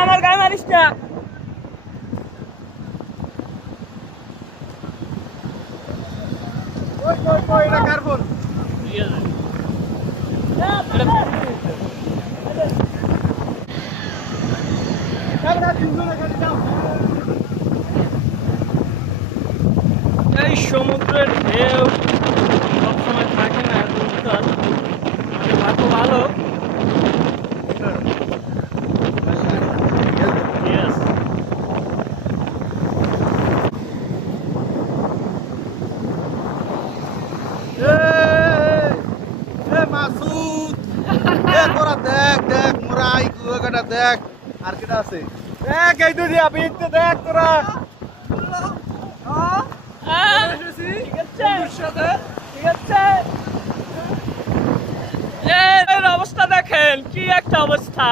আমার গায়ে মারিস না। এই সমুদ্রের ঢেউ সবসময় থাকে না এত উত্তাল, ভাগ্য ভালো। Yes. মাসুদ তোরা দেখ দেখ মোরা এই কুয়াকাটা দেখ আর কেটা আছে দেখ এই তো যাবি তো দেখ তোরা ঠিক আছে, ঠিক আছে। এর অবস্থা দেখেন, কি একটা অবস্থা।